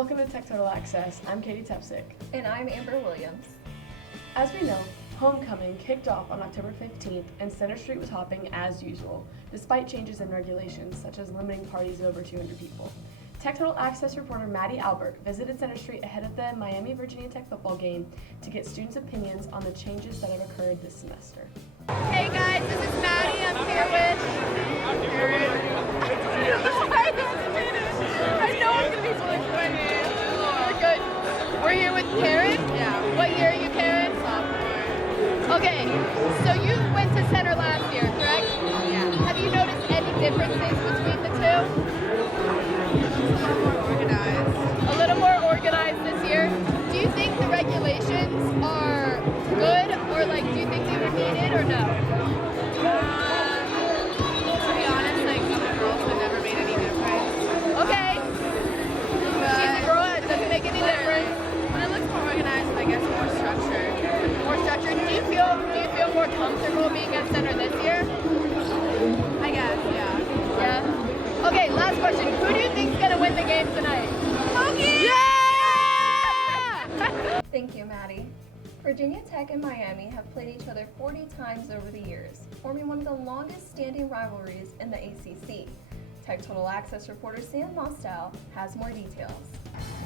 Welcome to Tech Total Access. I'm Katie Tepsick. And I'm Amber Williams. As we know, homecoming kicked off on October 15th and Center Street was hopping as usual, despite changes in regulations such as limiting parties of over 200 people. Tech Total Access reporter Maddie Albert visited Center Street ahead of the Miami-Virginia Tech football game to get students' opinions on the changes that have occurred this semester. Hey guys, this is Maddie. I'm here with I know I'm gonna be bullied my name. We're good. We're here with Karen. Yeah. What year are you, Karen? Sophomore. Okay. So you went to Center last year, correct? Yeah. Have you noticed any differences between the two? A little more organized this year. Do you think the regulations are good, or do you think they were needed, or no? To be honest, some of the girls have never made any difference. Okay. She's a girl. It doesn't make any difference. But it looks more organized and I guess more structured. More structured. Do you feel more comfortable being at Center this year? I guess, yeah. Yeah. Okay. Last question. Who do you think's gonna win the game tonight? Hokies! Yeah! Thank you, Maddie. Virginia Tech and Miami have played each other 40 times over the years, forming one of the longest standing rivalries in the ACC. Tech Total Access reporter Sam Mostow has more details.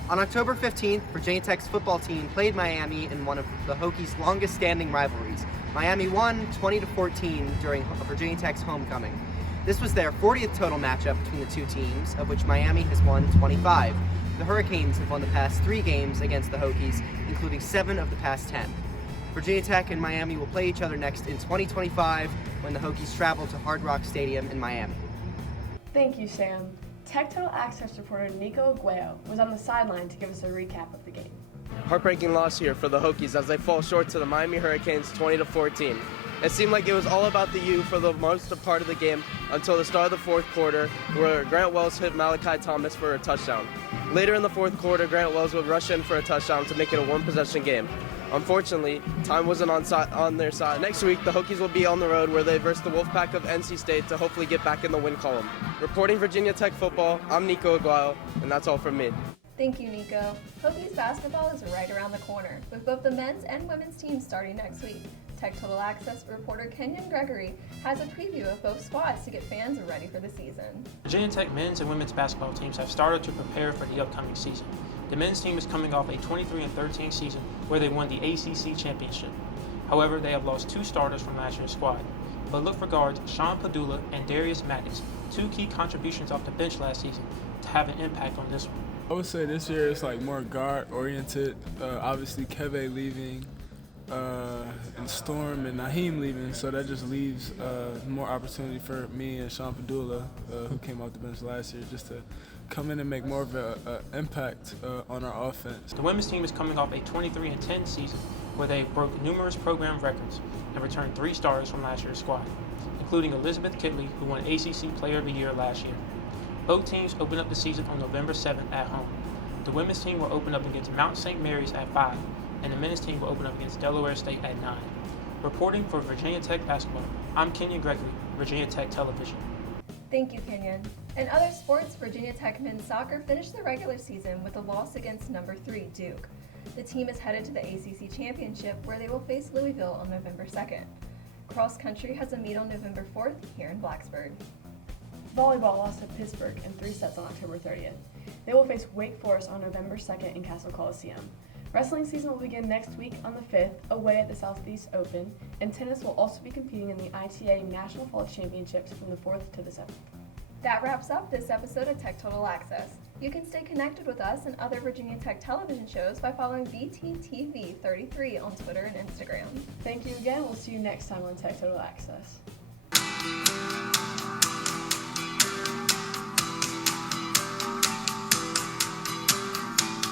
On October 15th, Virginia Tech's football team played Miami in one of the Hokies' longest standing rivalries. Miami won 20-14 during Virginia Tech's homecoming. This was their 40th total matchup between the two teams, of which Miami has won 25. The Hurricanes have won the past 3 games against the Hokies, including 7 of the past 10. Virginia Tech and Miami will play each other next in 2025 when the Hokies travel to Hard Rock Stadium in Miami. Thank you, Sam. Tech Total Access reporter Nico Aguayo was on the sideline to give us a recap of the game. Heartbreaking loss here for the Hokies as they fall short to the Miami Hurricanes 20-14. It seemed like it was all about the U for the most part of the game until the start of the fourth quarter, where Grant Wells hit Malachi Thomas for a touchdown. Later in the fourth quarter, Grant Wells would rush in for a touchdown to make it a one-possession game. Unfortunately, time wasn't on their side. Next week, the Hokies will be on the road where they verse the Wolfpack of NC State to hopefully get back in the win column. Reporting Virginia Tech football, I'm Nico Aguayo, and that's all from me. Thank you, Nico. Hokies basketball is right around the corner, with both the men's and women's teams starting next week. Tech Total Access reporter Kenyon Gregory has a preview of both squads to get fans ready for the season. Virginia Tech men's and women's basketball teams have started to prepare for the upcoming season. The men's team is coming off a 23-13 season where they won the ACC championship. However, they have lost 2 starters from last year's squad. But look for guards Sean Padula and Darius Maddox, 2 key contributions off the bench last season, to have an impact on this one. I would say this year it's more guard-oriented. Obviously, Keve leaving, and Storm and Naheem leaving, so that just leaves more opportunity for me and Sean Padula, who came off the bench last year, just to come in and make more of an impact on our offense. The women's team is coming off a 23-10 season where they broke numerous program records and returned 3 starters from last year's squad, including Elizabeth Kitley, who won ACC Player of the Year last year. Both teams open up the season on November 7th at home. The women's team will open up against Mount St. Mary's at 5, and the men's team will open up against Delaware State at 9. Reporting for Virginia Tech basketball, I'm Kenyon Gregory, Virginia Tech Television. Thank you, Kenyon. In other sports, Virginia Tech men's soccer finished the regular season with a loss against number 3 Duke. The team is headed to the ACC Championship where they will face Louisville on November 2nd. Cross country has a meet on November 4th here in Blacksburg. Volleyball lost to Pittsburgh in 3 sets on October 30th. They will face Wake Forest on November 2nd in Castle Coliseum. Wrestling season will begin next week on the 5th, away at the Southeast Open, and tennis will also be competing in the ITA National Fall Championships from the 4th to the 7th. That wraps up this episode of Tech Total Access. You can stay connected with us and other Virginia Tech television shows by following VTTV33 on Twitter and Instagram. Thank you again. We'll see you next time on Tech Total Access.